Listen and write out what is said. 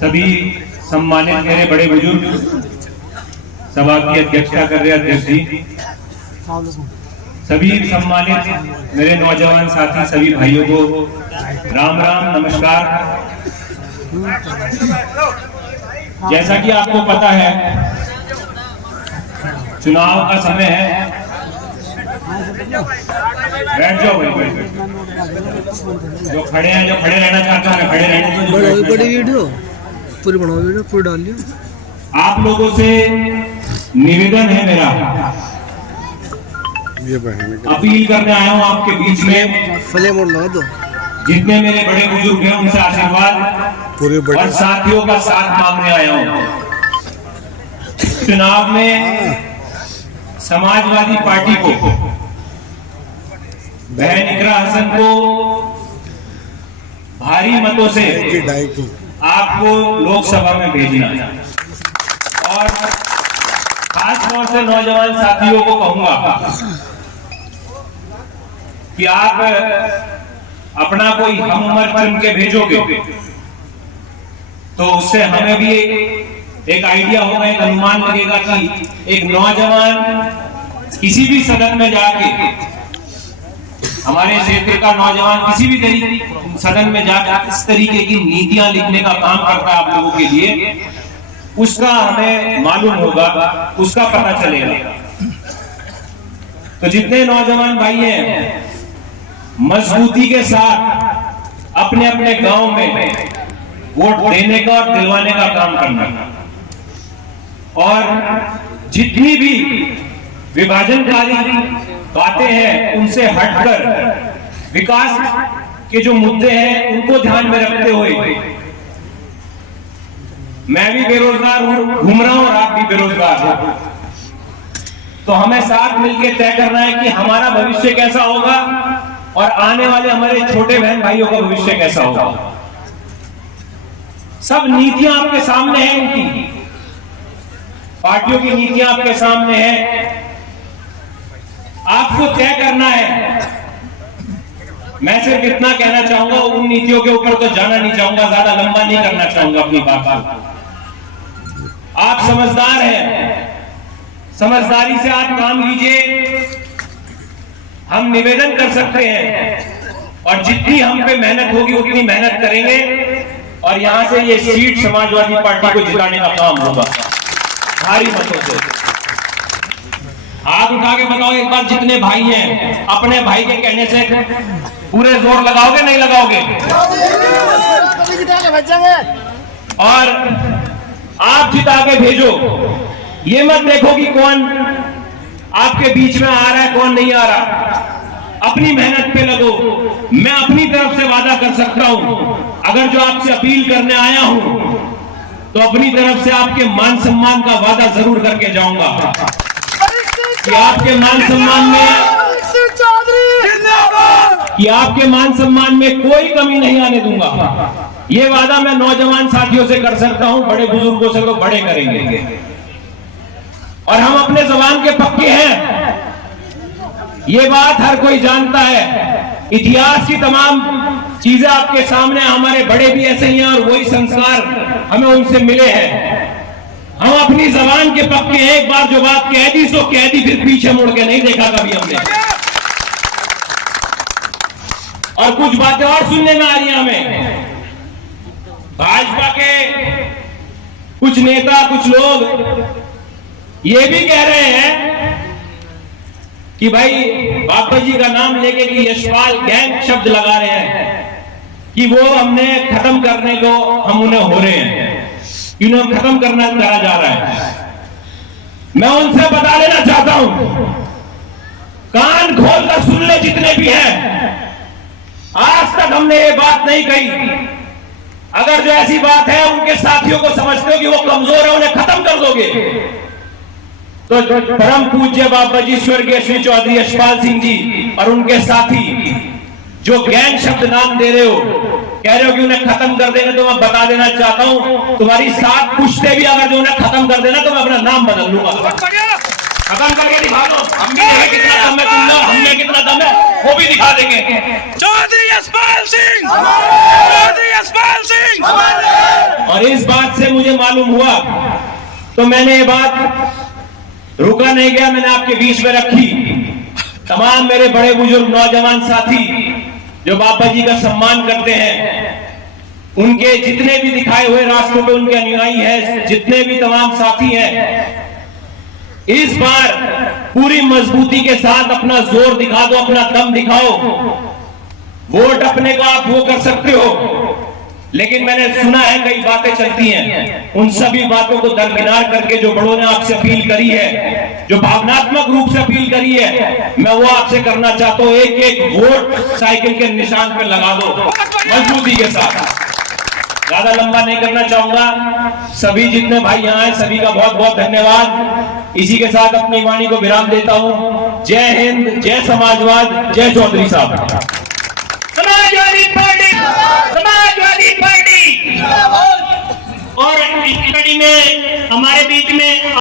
सभी सम्मानित मेरे बड़े बुजुर्ग, सभा की अध्यक्षता कर रहे अध्यक्ष जी, सभी सम्मानित मेरे नौजवान साथी, सभी भाइयों को राम राम नमस्कार। जैसा कि आपको पता है, चुनाव का समय है। बैठ जाओ भाई, जो खड़े हैं, जो खड़े रहना चाहते हैं खड़े रहने। बड़ी वीडियो पूरी बनाओ, वीडियो पूरी डाल लियो। आप लोगों से निवेदन है मेरा, अपील करने आया हूँ आपके बीच में। फले मोड़ लगा दो। जितने मेरे बड़े बुजुर्ग हैं उनसे आशीर्वाद और साथियों का साथ मांगने आया हूँ। चुनाव में समाजवादी पार्टी को, बहन इकरा हसन को भारी मतों से आपको लोकसभा में भेजना है। और खास तौर से नौजवान साथियों को कहूंगा कि आप अपना कोई हम उम्र चुन के भेजोगे तो उससे हमें भी एक आइडिया होगा, एक अनुमान लगेगा कि एक नौजवान किसी भी सदन में जाके, हमारे क्षेत्र का नौजवान किसी भी सदन में जाकर इस तरीके की नीतियां लिखने का काम करता है आप लोगों के लिए, उसका हमें मालूम होगा, उसका पता चलेगा। तो जितने नौजवान भाई हैं, मजबूती के साथ अपने अपने गांव में वोट देने का और दिलवाने का काम करना, और जितनी भी विभाजनकारी बातें हैं उनसे हटकर विकास के जो मुद्दे हैं उनको ध्यान में रखते हुए, मैं भी बेरोजगार हूं, घूम रहा हूं और आप भी बेरोजगार हो, तो हमें साथ मिलकर तय करना है कि हमारा भविष्य कैसा होगा और आने वाले हमारे छोटे बहन भाइयों का भविष्य कैसा होगा। सब नीतियां आपके सामने हैं, उनकी पार्टियों की नीतियां आपके सामने हैं, आपको तय करना है। मैं सिर्फ इतना कहना चाहूंगा, उन नीतियों के ऊपर तो जाना नहीं चाहूंगा, ज्यादा लंबा नहीं करना चाहूंगा अपनी बात को। आप समझदार हैं, समझदारी से आप काम लीजिए। हम निवेदन कर सकते हैं और जितनी हम पे मेहनत होगी उतनी मेहनत करेंगे और यहां से ये सीट समाजवादी पार्टी को जिताने का काम होगा भारी मतों से। हाथ उठा के बताओ एक बार, जितने भाई हैं अपने भाई के कहने से पूरे जोर लगाओगे नहीं लगाओगे? और आप जिता के भेजो, ये मत देखो कि कौन आपके बीच में आ रहा है कौन नहीं आ रहा। अपनी मेहनत पे लगो। मैं अपनी तरफ से वादा कर सकता हूं, अगर जो आपसे अपील करने आया हूं तो अपनी तरफ से आपके मान सम्मान का वादा जरूर करके जाऊंगा कि आपके मान सम्मान में कोई कमी नहीं आने दूंगा। ये वादा मैं नौजवान साथियों से कर सकता हूं, बड़े बुजुर्गों से तो बड़े करेंगे। और हम अपने जबान के पक्के हैं, ये बात हर कोई जानता है। इतिहास की तमाम चीजें आपके सामने, हमारे बड़े भी ऐसे ही हैं और वही संस्कार हमें उनसे मिले हैं। हम अपनी जबान के पक्के हैं, एक बार जो बात कह दी सो कह दी, फिर पीछे मुड़ के नहीं देखा कभी हमने। और कुछ बातें और सुनने में आ रही हैं हमें, भाजपा के कुछ नेता, कुछ लोग ये भी कह रहे हैं कि भाई बाबा जी का नाम लेके कि यशपाल गैंग शब्द लगा रहे हैं कि वो हमने खत्म करने को हम उन्हें हो रहे हैं, इन्हें खत्म करना करा जा रहा है। मैं उनसे बता देना चाहता हूं, कान खोल कर सुन ले जितने भी हैं, आज तक हमने ये बात नहीं कही। अगर जो ऐसी बात है उनके साथियों को समझते हो कि वो कमजोर है, उन्हें खत्म कर दोगे, तो परम पूज्य बाबा जी स्वर्गीय श्री चौधरी यशपाल सिंह जी और उनके साथी जो गैंग शब्द नाम दे रहे हो, कह रहे हो कि उन्हें खत्म कर देना, तो मैं बता देना चाहता हूं, तुम्हारी साथ पुश्ते भी अगर जो उन्हें खत्म कर देना तो मैं अपना नाम बदल लूंगा। खत्म करके दिखा दो, हम भी कितना दम है, तुम हमने कितना दम है वो भी दिखा देंगे। यशपाल सिंह, चौधरी यशपाल सिंह। और इस बात से मुझे मालूम हुआ तो मैंने ये बात रुका नहीं गया, मैंने आपके बीच में रखी। तमाम मेरे बड़े बुजुर्ग नौजवान साथी जो बाबा जी का सम्मान करते हैं, उनके जितने भी दिखाए हुए रास्तों पे उनके अनुयायी हैं, जितने भी तमाम साथी हैं, इस बार पूरी मजबूती के साथ अपना जोर दिखा दो, अपना दम दिखाओ। वोट अपने को आप वो कर सकते हो, लेकिन मैंने सुना है कई बातें चलती हैं, उन सभी बातों को दरकिनार करके जो बड़ों ने आपसे अपील करी है, जो भावनात्मक रूप से अपील करी है, मैं वो आपसे करना चाहता हूं। एक एक वोट साइकिल के निशान पे लगा दो मजबूती के साथ। ज्यादा लंबा नहीं करना चाहूंगा। सभी जितने भाई यहाँ हैं सभी का बहुत बहुत धन्यवाद। इसी के साथ अपनी वाणी को विराम देता हूं। जय हिंद, जय समाजवाद, जय चौधरी साहब। Samajwadi party, Samajwadi party. और इस कड़ी में हमारे बीच में